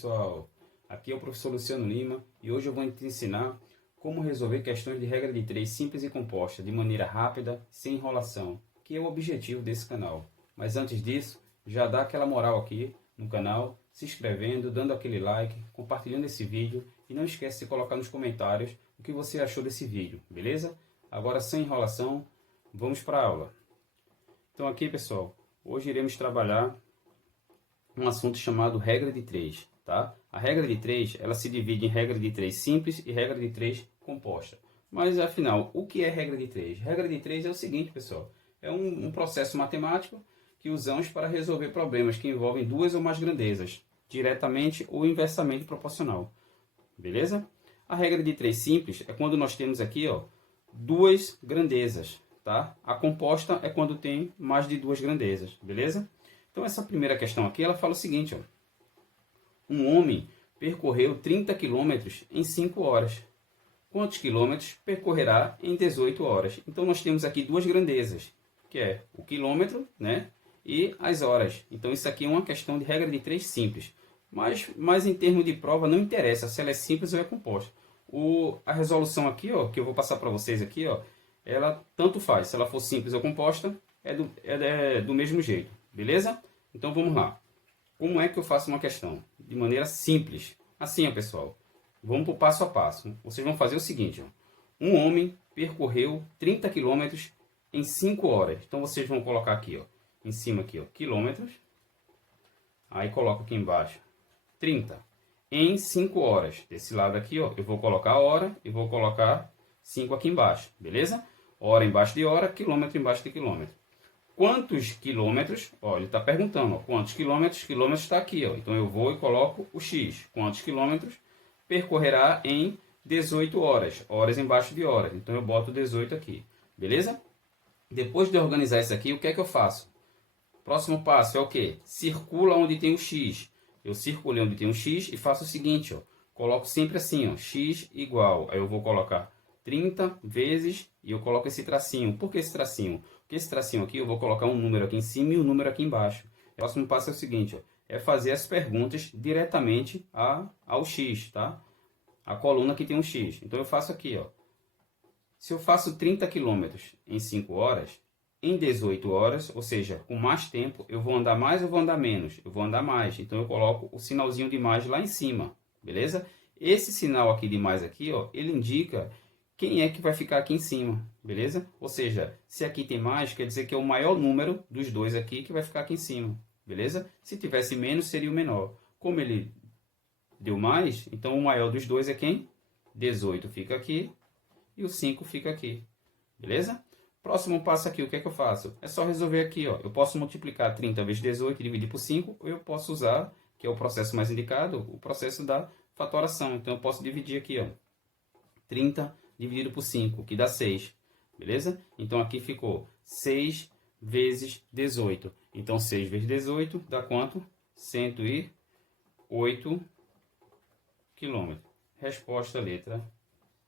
pessoal, aqui é o professor Luciano Lima e hoje eu vou te ensinar como resolver questões de regra de 3 simples e composta de maneira rápida, sem enrolação, que é o objetivo desse canal. Mas antes disso, já dá aquela moral aqui no canal, se inscrevendo, dando aquele like, compartilhando esse vídeo e não esquece de colocar nos comentários o que você achou desse vídeo, beleza? Agora sem enrolação, vamos para a aula. Então aqui pessoal, hoje iremos trabalhar um assunto chamado regra de 3, tá? A regra de 3, ela se divide em regra de 3 simples e regra de 3 composta. Mas afinal, o que é regra de 3? Regra de 3 é o seguinte, pessoal, é um processo matemático que usamos para resolver problemas que envolvem duas ou mais grandezas, diretamente ou inversamente proporcional. Beleza? A regra de 3 simples é quando nós temos aqui, ó, duas grandezas, tá? A composta é quando tem mais de duas grandezas, beleza? Então essa primeira questão aqui, ela fala o seguinte, ó. Um homem percorreu 30 km em 5 horas. Quantos quilômetros percorrerá em 18 horas? Então nós temos aqui duas grandezas, que é o quilômetro, né? E as horas. Então isso aqui é uma questão de regra de 3 simples. Mas em termos de prova não interessa se ela é simples ou é composta. A resolução aqui, ó, que eu vou passar para vocês aqui, ó, ela tanto faz. Se ela for simples ou composta, é do mesmo jeito. Beleza? Então vamos lá. Como é que eu faço uma questão? De maneira simples. Assim, ó, pessoal. Vamos para o passo a passo. Vocês vão fazer o seguinte, ó. Um homem percorreu 30 km em 5 horas. Então vocês vão colocar aqui, ó, em cima aqui, ó, quilômetros. Aí coloco aqui embaixo 30 em 5 horas. Desse lado aqui, ó, eu vou colocar a hora e vou colocar 5 aqui embaixo, beleza? Hora embaixo de hora, quilômetro embaixo de quilômetro. Quantos quilômetros? Ó, ele está perguntando, ó, quantos quilômetros? Quilômetros está aqui, ó. Então eu vou e coloco o x. Quantos quilômetros percorrerá em 18 horas? Horas embaixo de horas. Então eu boto 18 aqui, beleza? Depois de organizar isso aqui, o que é que eu faço? Próximo passo é o quê? Circula onde tem o x. Eu circulei onde tem o x e faço o seguinte, ó. Coloco sempre assim, ó, x igual. Aí eu vou colocar 30 vezes e eu coloco esse tracinho. Por que esse tracinho? Porque esse tracinho aqui eu vou colocar um número aqui em cima e um número aqui embaixo. O próximo passo é o seguinte, ó, é fazer as perguntas diretamente ao x, tá? A coluna que tem um x. Então eu faço aqui, ó. Se eu faço 30 km em 5 horas, em 18 horas, ou seja, com mais tempo, eu vou andar mais ou vou andar menos? Eu vou andar mais. Então eu coloco o sinalzinho de mais lá em cima, beleza? Esse sinal aqui de mais aqui, ó, ele indica quem é que vai ficar aqui em cima, beleza? Ou seja, se aqui tem mais, quer dizer que é o maior número dos dois aqui que vai ficar aqui em cima, beleza? Se tivesse menos, seria o menor. Como ele deu mais, então o maior dos dois é quem? 18 fica aqui e o 5 fica aqui, beleza? Próximo passo aqui, o que é que eu faço? É só resolver aqui, ó. Eu posso multiplicar 30 vezes 18 e dividir por 5, ou eu posso usar, que é o processo mais indicado, o processo da fatoração. Então eu posso dividir aqui, ó, 30 dividido por 5, que dá 6, beleza? Então aqui ficou 6 vezes 18. Então 6 vezes 18 dá quanto? 108 quilômetros. Resposta letra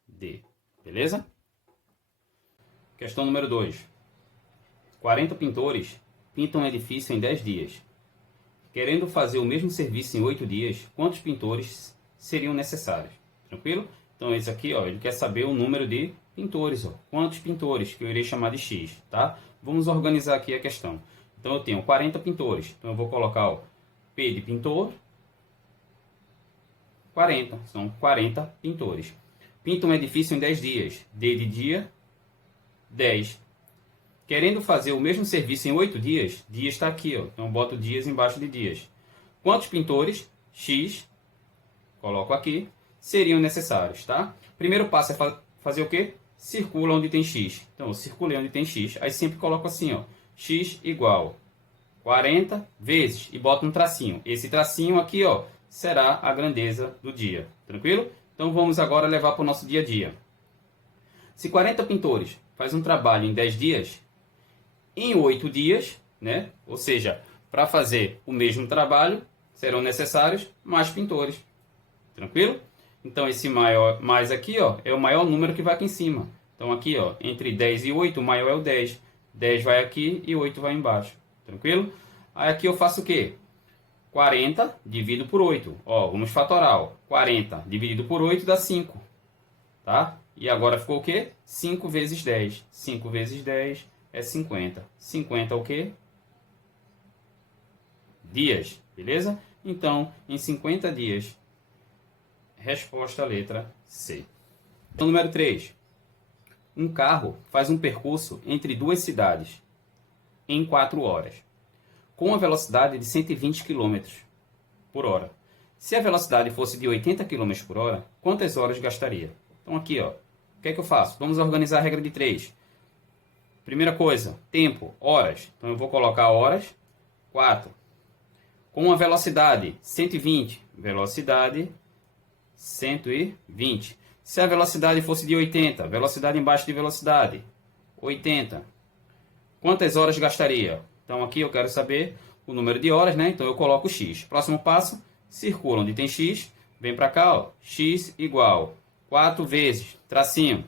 D, beleza? Questão número 2. 40 pintores pintam um edifício em 10 dias. Querendo fazer o mesmo serviço em 8 dias, quantos pintores seriam necessários? Tranquilo? Então esse aqui, ó, ele quer saber o número de pintores, ó. Quantos pintores, que eu irei chamar de x, tá? Vamos organizar aqui a questão. Então eu tenho 40 pintores. Então eu vou colocar, ó, P de pintor, 40. São 40 pintores. Pintam um edifício em 10 dias. D de dia, 10. Querendo fazer o mesmo serviço em 8 dias, dias está aqui, ó. Então eu boto dias embaixo de dias. Quantos pintores, x, coloco aqui, seriam necessários, tá? Primeiro passo é fazer o quê? Circula onde tem x. Então, eu circulei onde tem x. Aí sempre coloco assim, ó, x igual 40 vezes, e boto um tracinho. Esse tracinho aqui, ó, será a grandeza do dia. Tranquilo? Então, vamos agora levar para o nosso dia a dia. Se 40 pintores faz um trabalho em 10 dias, em 8 dias, né? Ou seja, para fazer o mesmo trabalho, serão necessários mais pintores. Tranquilo? Então esse maior mais aqui, ó, é o maior número que vai aqui em cima. Então aqui, ó, entre 10 e 8, o maior é o 10. 10 vai aqui e 8 vai embaixo. Tranquilo? Aí aqui eu faço o quê? 40 dividido por 8. Ó, vamos fatorar. Ó. 40 dividido por 8 dá 5. Tá? E agora ficou o quê? 5 vezes 10. 5 vezes 10 é 50. 50 é o quê? Dias. Beleza? Então, em 50 dias, resposta letra C. Então, número 3. Um carro faz um percurso entre duas cidades em 4 horas, com uma velocidade de 120 km por hora. Se a velocidade fosse de 80 km por hora, quantas horas gastaria? Então aqui, ó, o que é que eu faço? Vamos organizar a regra de 3. Primeira coisa, tempo, horas. Então eu vou colocar horas, 4. Com uma velocidade 120, velocidade 120. Se a velocidade fosse de 80, velocidade embaixo de velocidade, 80. Quantas horas gastaria? Então aqui eu quero saber o número de horas, né? Então eu coloco x. Próximo passo, circula onde tem x, vem para cá, ó, x igual 4 vezes, tracinho.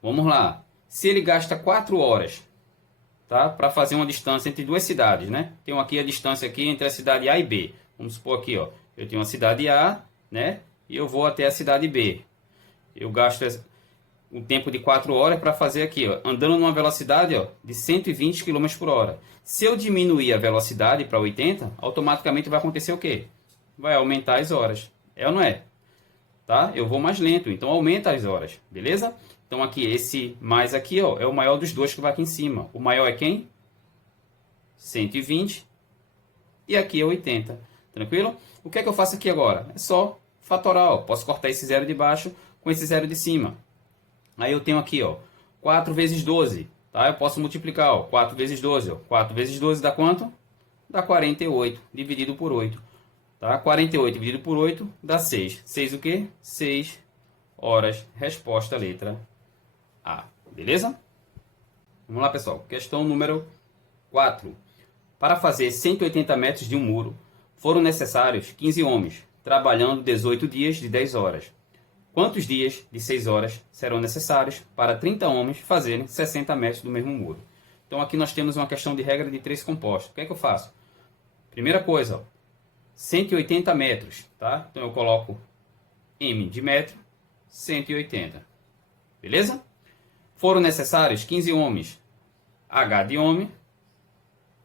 Vamos lá. Se ele gasta 4 horas, tá? Para fazer uma distância entre duas cidades, né? Tenho aqui a distância aqui entre a cidade A e B. Vamos supor aqui, ó, eu tenho a cidade A, né? E eu vou até a cidade B. Eu gasto um tempo de 4 horas para fazer aqui, ó, andando numa velocidade, ó, de 120 km por hora. Se eu diminuir a velocidade para 80, automaticamente vai acontecer o quê? Vai aumentar as horas. É ou não é? Tá? Eu vou mais lento, então aumenta as horas, beleza? Então aqui, esse mais aqui, ó, é o maior dos dois que vai aqui em cima. O maior é quem? 120. E aqui é 80. Tranquilo? O que é que eu faço aqui agora? É só fatorar, ó. Posso cortar esse zero de baixo com esse zero de cima. Aí eu tenho aqui, ó, 4 vezes 12. Tá? Eu posso multiplicar, ó, 4 vezes 12. Ó. 4 vezes 12 dá quanto? Dá 48, dividido por 8. Tá? 48 dividido por 8 dá 6. 6 o quê? 6 horas. Resposta letra A. Beleza? Vamos lá, pessoal. Questão número 4. Para fazer 180 metros de um muro, foram necessários 15 homens, trabalhando 18 dias de 10 horas. Quantos dias de 6 horas serão necessários para 30 homens fazerem 60 metros do mesmo muro? Então aqui nós temos uma questão de regra de 3 compostos. O que é que eu faço? Primeira coisa, ó, 180 metros. Tá? Então eu coloco M de metro, 180. Beleza? Foram necessários 15 homens. H de homem,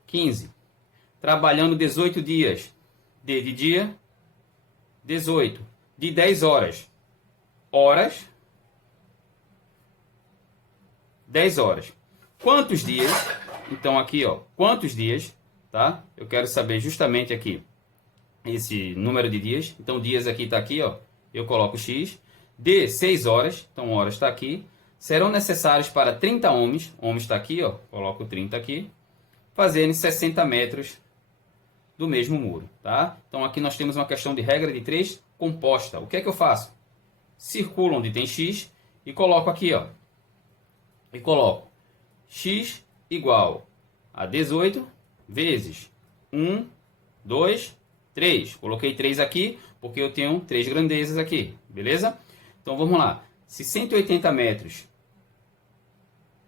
15. Trabalhando 18 dias. D de dia, 18. De 10 horas. Horas, 10 horas. Quantos dias? Então aqui, ó, quantos dias, tá? Eu quero saber justamente aqui esse número de dias. Então dias aqui está aqui, ó. Eu coloco x. De 6 horas, então horas está aqui. Serão necessários para 30 homens. Homens está aqui, ó. Coloco 30 aqui. Fazerem 60 metros do mesmo muro, tá? Então aqui nós temos uma questão de regra de 3 composta. O que é que eu faço? Circulo onde tem x e coloco aqui, ó. E coloco x igual a 18 vezes 1, 2, 3. Coloquei 3 aqui porque eu tenho 3 grandezas aqui, beleza? Então vamos lá. Se 180 metros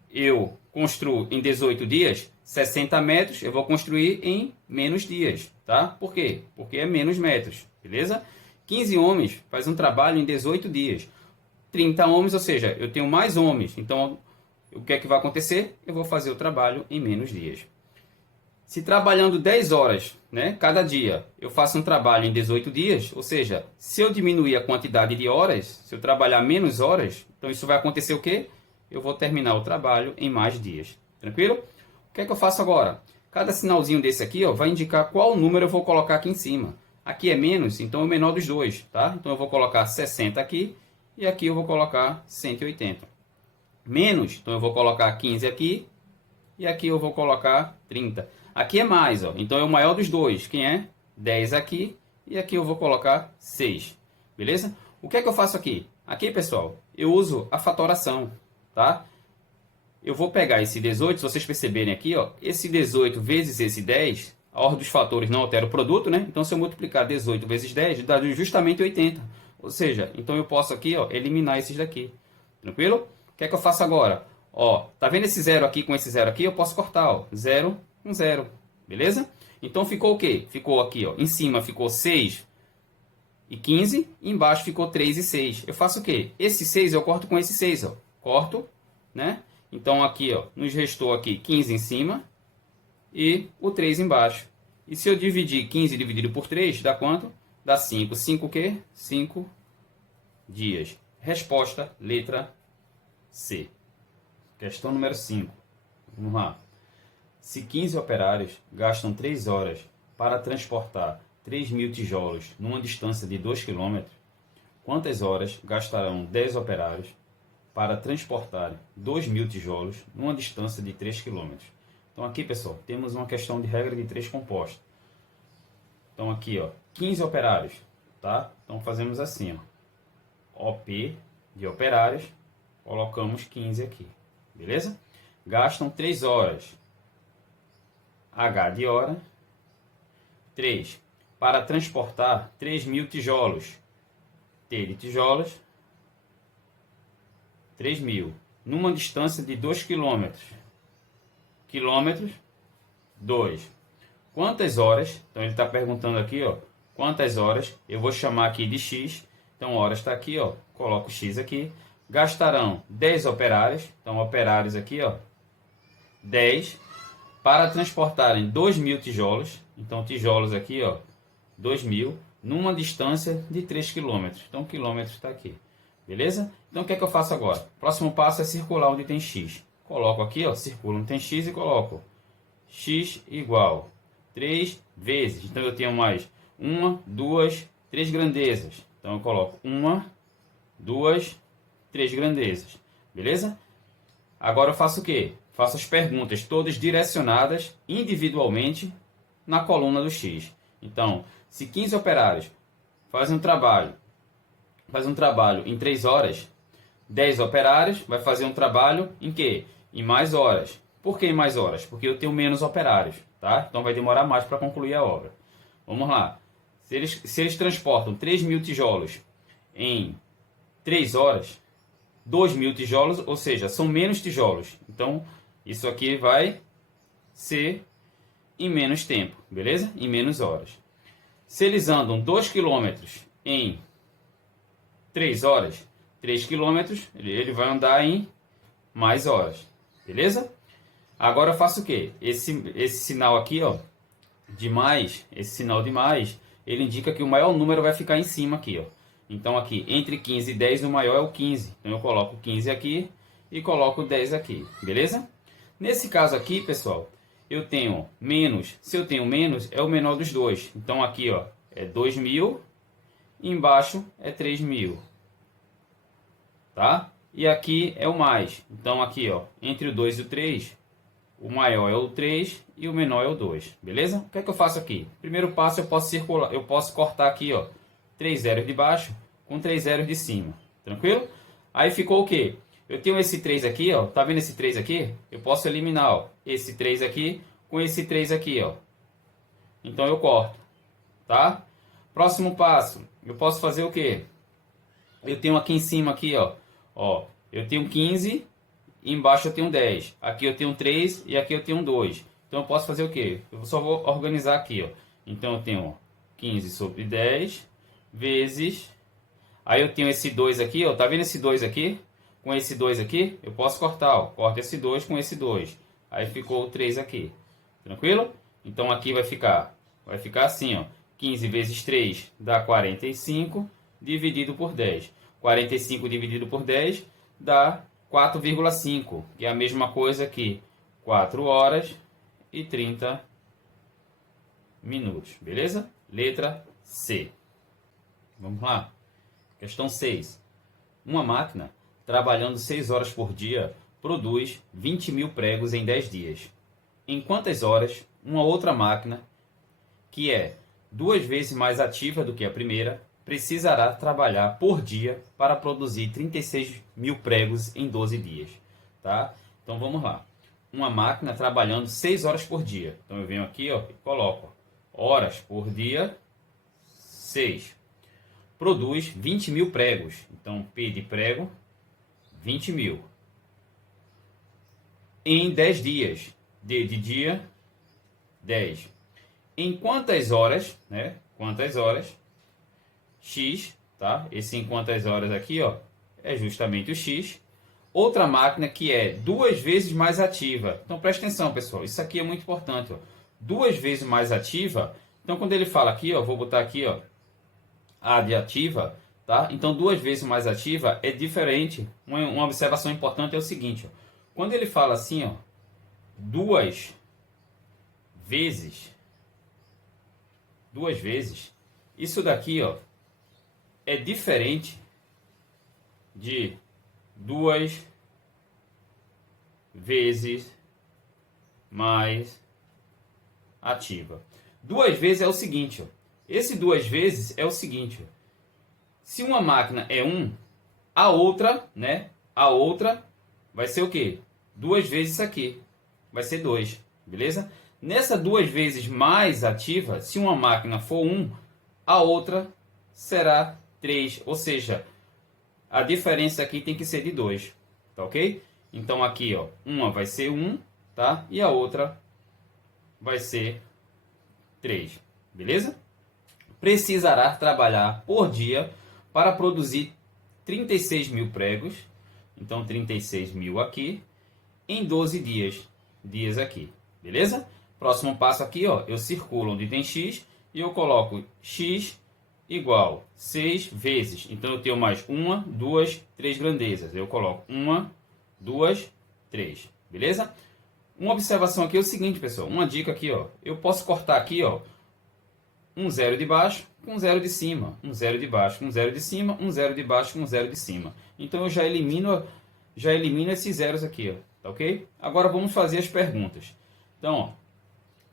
eu construo em 18 dias, 60 metros eu vou construir em menos dias, tá? Por quê? Porque é menos metros, beleza? 15 homens faz um trabalho em 18 dias. 30 homens, ou seja, eu tenho mais homens. Então, o que é que vai acontecer? Eu vou fazer o trabalho em menos dias. Se trabalhando 10 horas, né, cada dia, eu faço um trabalho em 18 dias, ou seja, se eu diminuir a quantidade de horas, se eu trabalhar menos horas, então isso vai acontecer o quê? Eu vou terminar o trabalho em mais dias. Tranquilo? O que é que eu faço agora? Cada sinalzinho desse aqui, ó, vai indicar qual número eu vou colocar aqui em cima. Aqui é menos, então é o menor dos dois, tá? Então eu vou colocar 60 aqui e aqui eu vou colocar 180. Menos, então eu vou colocar 15 aqui e aqui eu vou colocar 30. Aqui é mais, ó, então é o maior dos dois. Quem é? 10 aqui e aqui eu vou colocar 6. Beleza? O que é que eu faço aqui? Aqui, pessoal, eu uso a fatoração, tá? Eu vou pegar esse 18, se vocês perceberem aqui, ó, esse 18 vezes esse 10, a ordem dos fatores não altera o produto, né? Então, se eu multiplicar 18 vezes 10, dá justamente 80. Ou seja, então eu posso aqui, ó, eliminar esses daqui. Tranquilo? O que é que eu faço agora? Ó, tá vendo esse zero aqui com esse zero aqui? Eu posso cortar, ó, 0 com 0. Beleza? Então ficou o quê? Ficou aqui, ó, em cima ficou 6 e 15, embaixo ficou 3 e 6. Eu faço o quê? Esse 6 eu corto com esse 6, ó. Corto, né? Então aqui, ó, nos restou aqui 15 em cima e o 3 embaixo. E se eu dividir 15 dividido por 3, dá quanto? Dá 5. 5 o quê? 5 dias. Resposta, letra C. Questão número 5. Vamos lá. Se 15 operários gastam 3 horas para transportar 3.000 tijolos numa distância de 2 km, quantas horas gastarão 10 operários para transportar 2.000 tijolos numa distância de 3 km? Então aqui, pessoal, temos uma questão de regra de 3 composta. Então aqui, ó, 15 operários, tá? Então fazemos assim, ó, OP de operários, colocamos 15 aqui, beleza? Gastam 3 horas, H de hora, 3, para transportar 3.000 tijolos, T de tijolos, 3.000, numa distância de 2 km, quilômetros, 2. Quantas horas, então ele está perguntando aqui, ó, quantas horas, eu vou chamar aqui de X, então horas está aqui, ó, coloco X aqui, gastarão 10 operários, então operários aqui, ó, 10, para transportarem 2.000 tijolos, então tijolos aqui, ó, 2.000, numa distância de 3 km, então quilômetros está aqui, beleza? Então o que é que eu faço agora? Próximo passo é circular onde tem X, coloco aqui, ó, circulo onde tem X e coloco X igual 3 vezes, então eu tenho mais 1, 2, 3 grandezas, então eu coloco 1, 2, 3 grandezas, beleza? Agora eu faço o quê? Faço as perguntas todas direcionadas individualmente na coluna do X. Então, se 15 operários fazem um trabalho em 3 horas, 10 operários vai fazer um trabalho em quê? Em mais horas. Por que em mais horas? Porque eu tenho menos operários, tá? Então vai demorar mais para concluir a obra. Vamos lá. Se eles transportam 3.000 tijolos em 3 horas, 2.000 tijolos, ou seja, são menos tijolos. Então, isso aqui vai ser em menos tempo, beleza? Em menos horas. Se eles andam 2 km em 3 horas, 3 km, ele vai andar em mais horas, beleza? Agora eu faço o quê? Esse sinal aqui, ó, de mais, esse sinal de mais, ele indica que o maior número vai ficar em cima aqui, ó. Então aqui, entre 15 e 10, o maior é o 15. Então eu coloco 15 aqui e coloco 10 aqui, beleza? Nesse caso aqui, pessoal, eu tenho menos. Se eu tenho menos, é o menor dos dois. Então aqui, ó, é 2.000, embaixo é 3.000, tá? E aqui é o mais. Então aqui, ó, entre o 2 e o 3, o maior é o 3 e o menor é o 2, beleza? O que é que eu faço aqui? Primeiro passo, eu posso circular, eu posso cortar aqui, ó, 3 zeros de baixo com 3 zeros de cima, tranquilo? Aí ficou o quê? Eu tenho esse 3 aqui, ó, tá vendo esse 3 aqui? Eu posso eliminar, ó, esse 3 aqui com esse 3 aqui, ó. Então eu corto, tá? Próximo passo, eu posso fazer o quê? Eu tenho aqui em cima aqui, ó, eu tenho 15, embaixo eu tenho 10. Aqui eu tenho 3 e aqui eu tenho 2. Então eu posso fazer o quê? Eu só vou organizar aqui, ó. Então eu tenho, ó, 15 sobre 10 vezes, aí eu tenho esse 2 aqui, ó, tá vendo esse 2 aqui? Com esse 2 aqui, eu posso cortar, ó, corto esse 2 com esse 2, aí ficou o 3 aqui, tranquilo? Então aqui vai ficar assim, ó, 15 vezes 3 dá 45, dividido por 10, 45 dividido por 10 dá 4,5, que é a mesma coisa que 4 horas e 30 minutos, beleza? Letra C. Vamos lá. Questão 6. Uma máquina, trabalhando 6 horas por dia, produz 20.000 pregos em 10 dias. Em quantas horas uma outra máquina, que é 2 vezes mais ativa do que a primeira, precisará trabalhar por dia para produzir 36.000 pregos em 12 dias? Tá? Então vamos lá. Uma máquina trabalhando 6 horas por dia. Então eu venho aqui, ó, e coloco, ó, horas por dia, 6. Produz 20.000 pregos. Então, P de prego, 20.000. Em 10 dias. D de dia, 10. em quantas horas, né? Quantas horas, X, tá? Esse em quantas horas aqui, ó, é justamente o X. Outra máquina que é 2 vezes mais ativa. Então, presta atenção, pessoal. Isso aqui é muito importante, ó. 2 vezes mais ativa. Então, quando ele fala aqui, ó, vou botar aqui, ó, A de ativa, tá? Então, 2 vezes mais ativa é diferente. Uma observação importante é o seguinte, ó. Quando ele fala assim, ó, 2 vezes, isso daqui, ó, é diferente de 2 vezes mais ativa. 2 vezes é o seguinte, ó. Esse 2 vezes é o seguinte, ó. Se uma máquina é 1, a outra, né? A outra vai ser o quê? 2 vezes isso aqui. Vai ser 2, beleza? Nessa 2 vezes mais ativa, se uma máquina for 1, a outra será 3. Ou seja, a diferença aqui tem que ser de 2, tá ok? Então aqui, ó, uma vai ser 1, tá? E a outra vai ser 3, beleza? Precisará trabalhar por dia para produzir 36 mil pregos. Então 36 mil aqui em 12 dias aqui, beleza? Próximo passo aqui, ó, eu circulo onde tem X e eu coloco X igual 6 vezes. Então eu tenho mais 1, 2, 3 grandezas. Eu coloco 1, 2, 3, beleza? Uma observação aqui é o seguinte, pessoal. Uma dica aqui, ó. Eu posso cortar aqui, ó, um zero de baixo com um zero de cima. Um zero de baixo com um zero de cima. Um zero de baixo com um zero de cima. Então eu já elimino esses zeros aqui, ó. Tá ok? Agora vamos fazer as perguntas. Então, ó,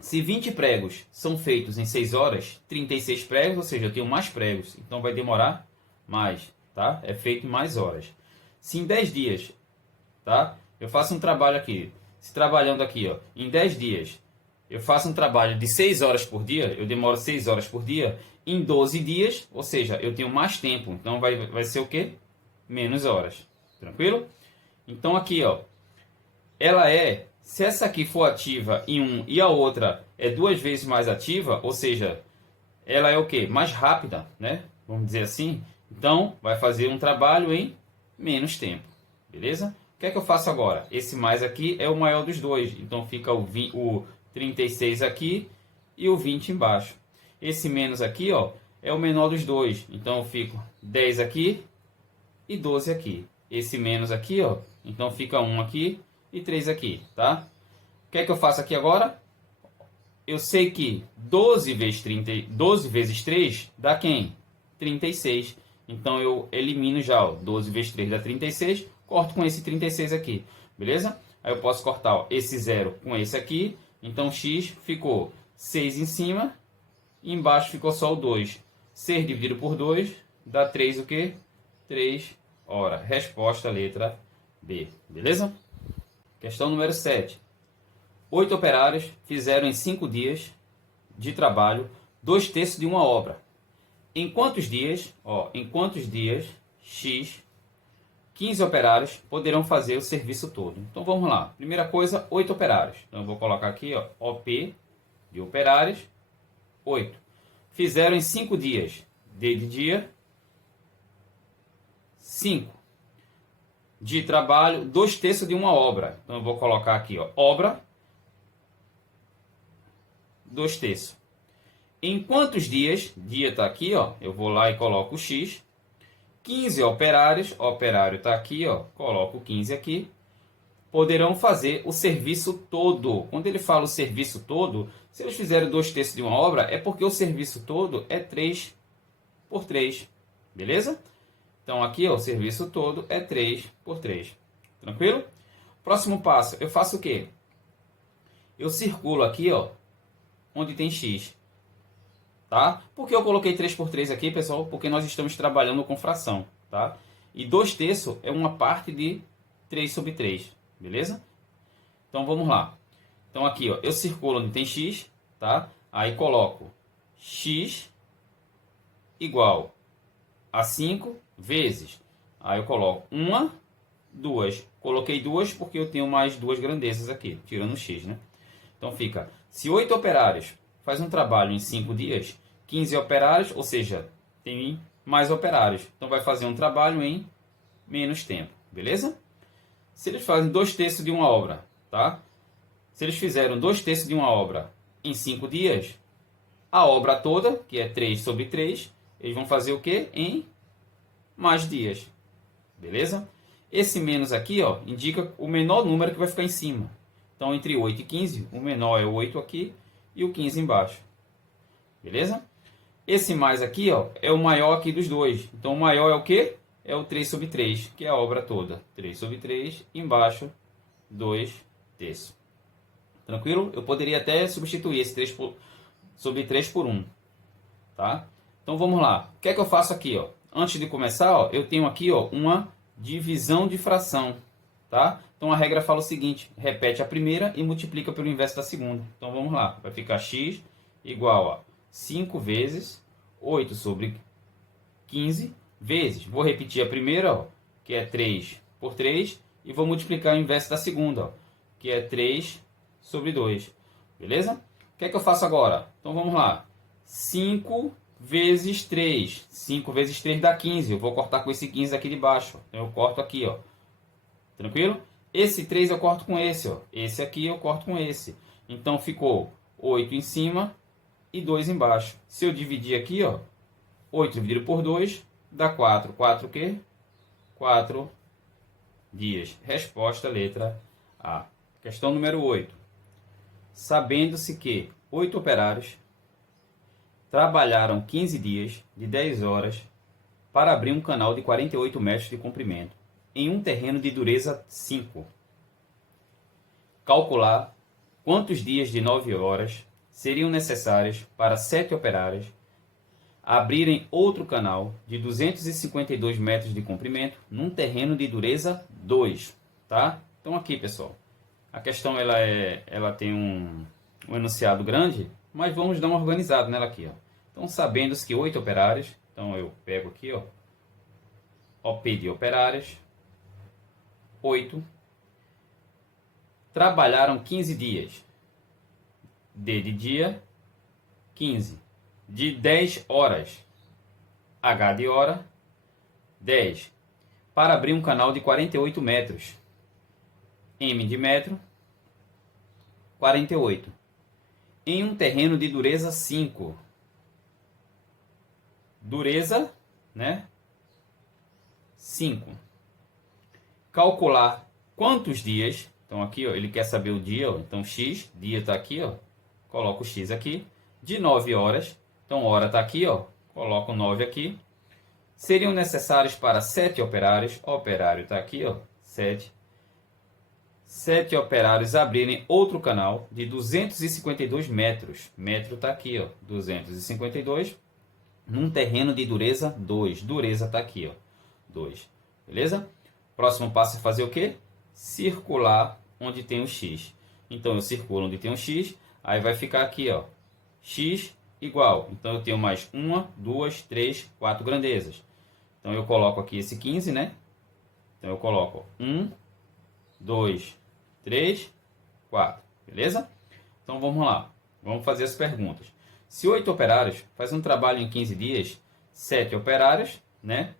se 20 pregos são feitos em 6 horas, 36 pregos, ou seja, eu tenho mais pregos. Então vai demorar mais, tá? É feito em mais horas. Se em 10 dias, tá? Eu faço um trabalho aqui. Se trabalhando aqui, ó, em 10 dias, eu faço um trabalho de 6 horas por dia, eu demoro 6 horas por dia, em 12 dias, ou seja, eu tenho mais tempo. Então vai ser o quê? Menos horas. Tranquilo? Então aqui, ó, se essa aqui for ativa em 1 e a outra é 2 vezes mais ativa, ou seja, ela é o quê? Mais rápida, né? Vamos dizer assim. Então, vai fazer um trabalho em menos tempo, beleza? O que é que eu faço agora? Esse mais aqui é o maior dos dois, então fica o 36 aqui e o 20 embaixo. Esse menos aqui, ó, é o menor dos dois, então eu fico 10 aqui e 12 aqui. Esse menos aqui, ó, então fica 1 aqui e 3 aqui, tá? O que é que eu faço aqui agora? Eu sei que 12 vezes 3 dá quem? 36. Então eu elimino já, ó, 12 vezes 3 dá 36, corto com esse 36 aqui, beleza? Aí eu posso cortar, ó, esse 0 com esse aqui, então x ficou 6 em cima, e embaixo ficou só o 2. 6 dividido por 2 dá 3 o quê? 3 horas. Resposta letra B, beleza? Questão número 7. 8 operários fizeram em 5 dias de trabalho 2/3 de uma obra. Em quantos dias, X, 15 operários poderão fazer o serviço todo? Então vamos lá. Primeira coisa, 8 operários. Então eu vou colocar aqui, ó, OP de operários, 8. Fizeram em 5 dias. D de dia, 5. De trabalho, 2/3 de uma obra. Então eu vou colocar aqui, ó, obra, 2/3. Em quantos dias, dia está aqui, ó, eu vou lá e coloco X. 15 operários, operário está aqui, ó, coloco 15 aqui, poderão fazer o serviço todo. Quando ele fala o serviço todo, se eles fizerem 2/3 de uma obra, é porque o serviço todo é 3 por 3, beleza? Então aqui, ó, o serviço todo é 3 por 3, tranquilo? Próximo passo, eu faço o quê? Eu circulo aqui, ó, onde tem X. Tá? Por que eu coloquei 3 por 3 aqui, pessoal? Porque nós estamos trabalhando com fração, tá? E 2/3 é uma parte de 3/3, beleza? Então vamos lá. Então aqui, ó, eu circulo onde tem X, tá? Aí coloco X igual a 5 vezes. Aí eu coloco 1, 2. Coloquei 2 porque eu tenho mais duas grandezas aqui, tirando o X, né? Então fica, se 8 operários faz um trabalho em 5 dias, 15 operários, ou seja, tem mais operários. Então vai fazer um trabalho em menos tempo, beleza? Se eles fazem 2/3 de uma obra, tá? Se eles fizeram 2/3 de uma obra em 5 dias, a obra toda, que é 3/3, eles vão fazer o quê? Em mais dias, beleza? Esse menos aqui, ó, indica o menor número que vai ficar em cima. Então, entre 8 e 15, o menor é o 8 aqui e o 15 embaixo, beleza? Esse mais aqui, ó, é o maior aqui dos dois. Então, o maior é o quê? É o 3/3, que é a obra toda. 3/3, embaixo, 2/3. Tranquilo? Eu poderia até substituir esse 3/3 por 1. Tá? Então, vamos lá. O que é que eu faço aqui? Ó? Antes de começar, ó, eu tenho aqui, ó, uma divisão de fração. Tá? Então, a regra fala o seguinte. Repete a primeira e multiplica pelo inverso da segunda. Então, vamos lá. Vai ficar x igual a 5 vezes 8/15 vezes. Vou repetir a primeira, ó, que é 3/3. E vou multiplicar o inverso da segunda, ó, que é 3/2. Beleza? O que é que eu faço agora? Então, vamos lá. 5 vezes 3. 5 vezes 3 dá 15. Eu vou cortar com esse 15 aqui de baixo. Então, eu corto aqui, ó. Tranquilo? Esse 3 eu corto com esse, ó. Esse aqui eu corto com esse. Então, ficou 8 em cima e 2 embaixo. Se eu dividir aqui, ó, 8 dividido por 2 dá 4. 4 o quê? 4 dias. Resposta, letra A. Questão número 8. Sabendo-se que 8 operários trabalharam 15 dias de 10 horas para abrir um canal de 48 metros de comprimento em um terreno de dureza 5. Calcular quantos dias de 9 horas seriam necessários para 7 operários abrirem outro canal de 252 metros de comprimento num terreno de dureza 2. Tá? Então aqui, pessoal, a questão ela tem um enunciado grande, mas vamos dar uma organizada nela aqui. Ó. Então, sabendo-se que 8 operários, então eu pego aqui, ó, OP de operários, 8, trabalharam 15 dias. D de dia, 15. De 10 horas. H de hora, 10. Para abrir um canal de 48 metros. M de metro, 48. Em um terreno de dureza 5. Dureza, né? 5. Calcular quantos dias. Então aqui, ó, ele quer saber o dia, ó, então x, dia está aqui, ó, coloco o x aqui, de 9 horas, então hora está aqui, ó, coloco 9 aqui, seriam necessários para 7 operários, operário está aqui, ó, 7 operários abrirem outro canal de 252 metros, metro está aqui, ó, 252, num terreno de dureza 2, dureza está aqui, ó, 2, beleza? Próximo passo é fazer o quê? Circular onde tem o x. Então, eu circulo onde tem o x, aí vai ficar aqui, ó, x igual. Então, eu tenho mais 1, 2, 3, 4 grandezas. Então, eu coloco aqui esse 15, né? Então, eu coloco 1, 2, 3, 4. Beleza? Então, vamos lá. Vamos fazer as perguntas. Se 8 operários fazem um trabalho em 15 dias, 7 operários, né,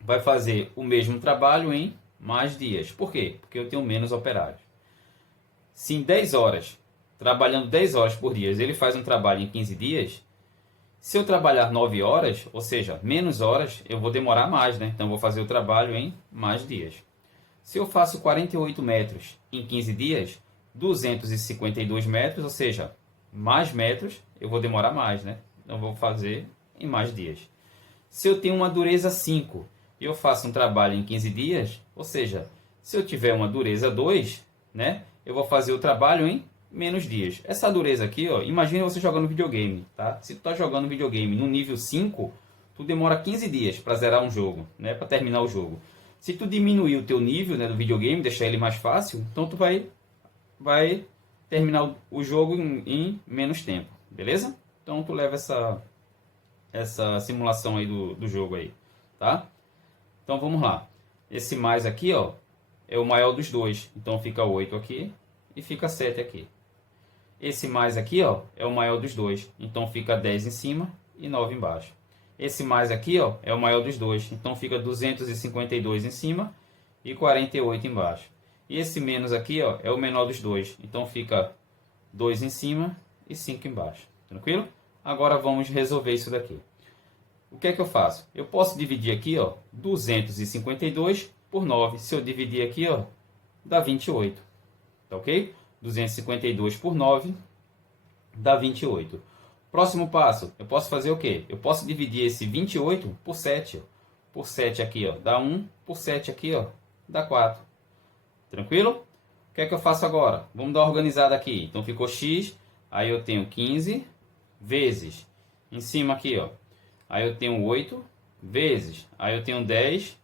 vai fazer o mesmo trabalho em mais dias. Por quê? Porque eu tenho menos operários. Se em 10 horas, trabalhando 10 horas por dia, ele faz um trabalho em 15 dias, se eu trabalhar 9 horas, ou seja, menos horas, eu vou demorar mais, né? Então, eu vou fazer o trabalho em mais dias. Se eu faço 48 metros em 15 dias, 252 metros, ou seja, mais metros, eu vou demorar mais, né? Então, eu vou fazer em mais dias. Se eu tenho uma dureza 5 e eu faço um trabalho em 15 dias, ou seja, se eu tiver uma dureza 2, né, eu vou fazer o trabalho em menos dias. Essa dureza aqui, ó, imagina você jogando videogame, tá? Se tu tá jogando videogame no nível 5, tu demora 15 dias para zerar um jogo, né, para terminar o jogo. Se tu diminuir o teu nível, né, do videogame, deixar ele mais fácil, então tu vai terminar o jogo em menos tempo, beleza? Então tu leva essa simulação aí do jogo aí, tá? Então vamos lá. Esse mais aqui, ó, é o maior dos dois. Então fica 8 aqui e fica 7 aqui. Esse mais aqui, ó, é o maior dos dois. Então fica 10 em cima e 9 embaixo. Esse mais aqui, ó, é o maior dos dois. Então fica 252 em cima e 48 embaixo. E esse menos aqui, ó, é o menor dos dois. Então fica 2 em cima e 5 embaixo. Tranquilo? Agora vamos resolver isso daqui. O que é que eu faço? Eu posso dividir aqui, ó, 252 por 9. Se eu dividir aqui, ó, dá 28. Tá ok? 252 por 9 dá 28. Próximo passo, eu posso fazer o quê? Eu posso dividir esse 28 por 7. Ó. Por 7 aqui, ó, dá 1. Por 7 aqui, ó, dá 4. Tranquilo? O que é que eu faço agora? Vamos dar uma organizada aqui. Então ficou x, aí eu tenho 15 vezes, em cima aqui, ó, aí eu tenho 8 vezes, aí eu tenho 10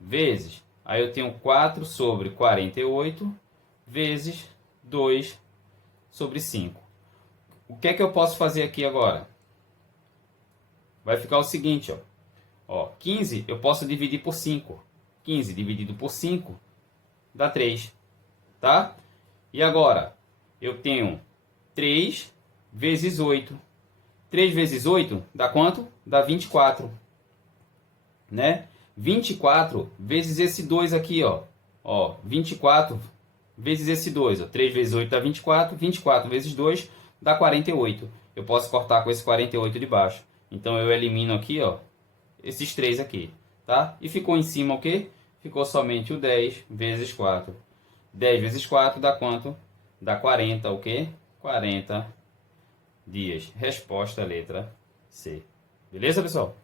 vezes, aí eu tenho 4 sobre 48 vezes 2 sobre 5. O que é que eu posso fazer aqui agora? Vai ficar o seguinte, ó, 15 eu posso dividir por 5. 15 dividido por 5 dá 3, tá? E agora, eu tenho 3 vezes 8. 3 vezes 8 dá quanto? Dá 24, né? 24 vezes esse 2 aqui, ó, 24 vezes esse 2, ó, 3 vezes 8 dá 24, 24 vezes 2 dá 48. Eu posso cortar com esse 48 de baixo. Então eu elimino aqui, ó, esses 3 aqui, tá? E ficou em cima o quê? Ficou somente o 10 vezes 4. 10 vezes 4 dá quanto? Dá 40, o quê? 40 dias. Resposta letra C. Beleza, pessoal?